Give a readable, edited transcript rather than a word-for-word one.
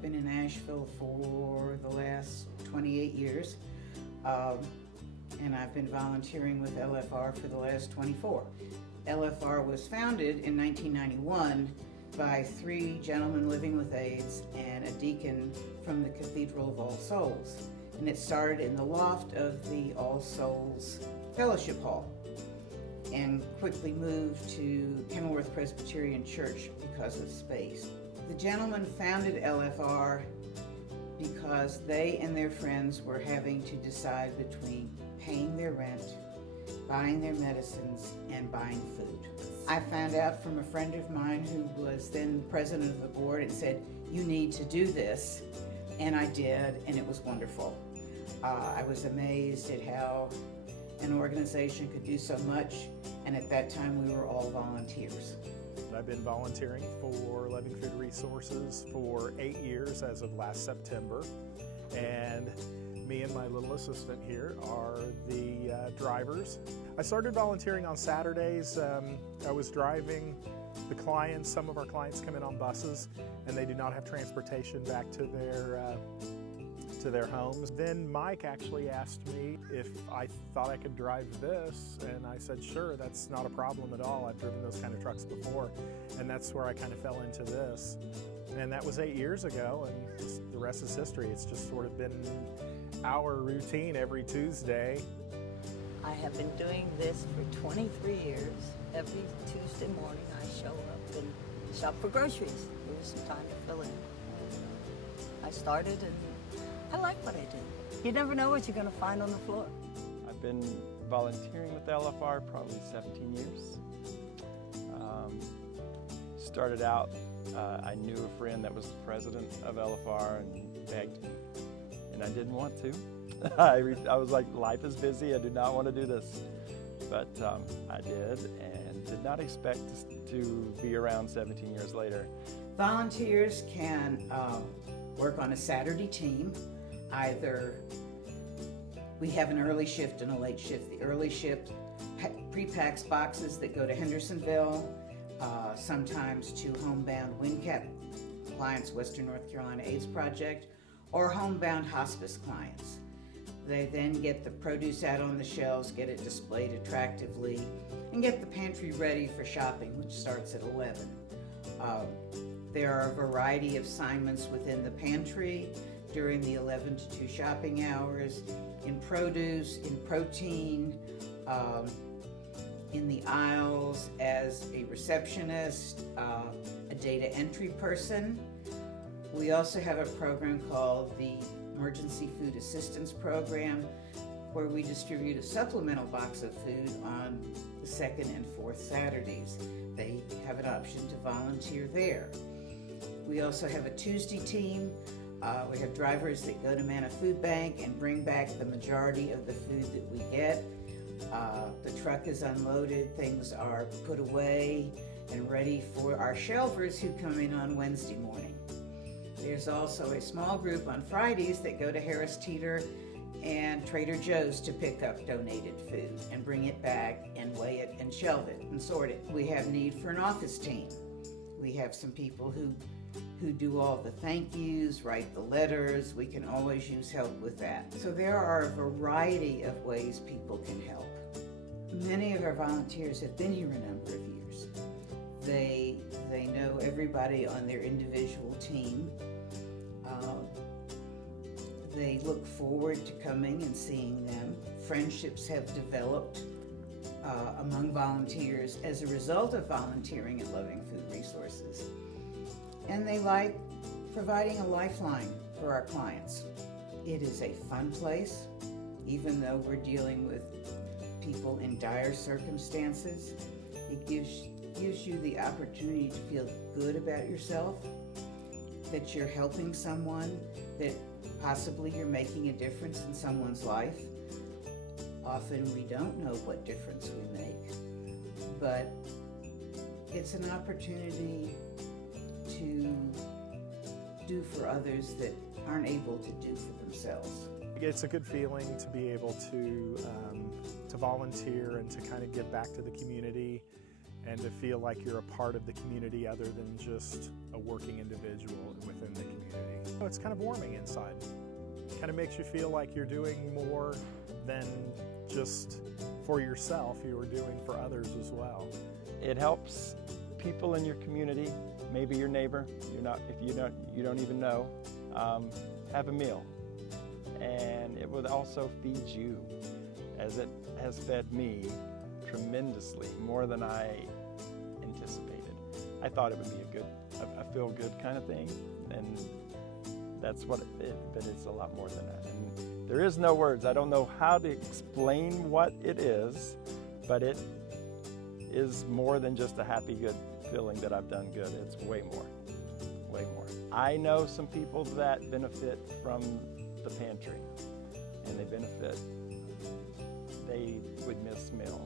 I've been in Asheville for the last 28 years, and I've been volunteering with LFR for the last 24. LFR was founded in 1991 by 3 gentlemen living with AIDS and a deacon from the Cathedral of All Souls. And it started in the loft of the All Souls Fellowship Hall and quickly moved to Kenilworth Presbyterian Church because of space. The gentlemen founded LFR because they and their friends were having to decide between paying their rent, buying their medicines, and buying food. I found out from a friend of mine who was then president of the board and said, "You need to do this." And I did, and it was wonderful. I was amazed at how an organization could do so much, and at that time we were all volunteers. I've been volunteering for Loving Food Resources for 8 years as of last September, and me and my little assistant here are the drivers. I started volunteering on Saturdays. I was driving the clients. Some of our clients come in on buses and they do not have transportation back to their homes. Then Mike actually asked me if I thought I could drive this, and I said sure, that's not a problem at all. I've driven those kind of trucks before, and that's where I kind of fell into this. And that was 8 years ago, and the rest is history. It's just sort of been our routine every Tuesday. I have been doing this for 23 years. Every Tuesday morning I show up and shop for groceries. There's some time to fill in. I started and I like what I do. You never know what you're going to find on the floor. I've been volunteering with LFR probably 17 years. Started out, I knew a friend that was the president of LFR and begged me, and I didn't want to. I was like, life is busy, I do not want to do this. But I did, and did not expect to be around 17 years later. Volunteers can work on a Saturday team. Either we have an early shift and a late shift. The early shift pre-packs boxes that go to Hendersonville, sometimes to homebound WNCAP clients, Western North Carolina AIDS Project, or homebound hospice clients. They then get the produce out on the shelves, get it displayed attractively, and get the pantry ready for shopping, which starts at 11. There are a variety of assignments within the pantry during the 11 to 2 shopping hours, in produce, in protein, in the aisles as a receptionist, a data entry person. We also have a program called the Emergency Food Assistance Program, where we distribute a supplemental box of food on the 2nd and 4th Saturdays. They have an option to volunteer there. We also have a Tuesday team. We have drivers that go to Manna Food Bank and bring back the majority of the food that we get. The truck is unloaded, things are put away and ready for our shelvers who come in on Wednesday morning. There's also a small group on Fridays that go to Harris Teeter and Trader Joe's to pick up donated food and bring it back and weigh it and shelve it and sort it. We have need for an office team. We have some people who do all the thank yous, write the letters. We can always use help with that. So there are a variety of ways people can help. Many of our volunteers have been here a number of years. They know everybody on their individual team. They look forward to coming and seeing them. Friendships have developed among volunteers as a result of volunteering at Loving Food Resources. And they like providing a lifeline for our clients. It is a fun place, even though we're dealing with people in dire circumstances. It gives you the opportunity to feel good about yourself, that you're helping someone, that possibly you're making a difference in someone's life. Often we don't know what difference we make, but it's an opportunity to do for others that aren't able to do for themselves. It's a good feeling to be able to volunteer and to kind of give back to the community and to feel like you're a part of the community other than just a working individual within the community. So it's kind of warming inside. It kind of makes you feel like you're doing more than just for yourself, you are doing for others as well. It helps people in your community, maybe your neighbor, if you don't even know, have a meal. And it would also feed you, as it has fed me tremendously, more than I anticipated. I thought it would be a feel-good kind of thing, and that's what but it's a lot more than that. And there is no words. I don't know how to explain what it is, but it is more than just a happy, good feeling that I've done good. It's way more, way more. I know some people that benefit from the pantry, and they would miss meals.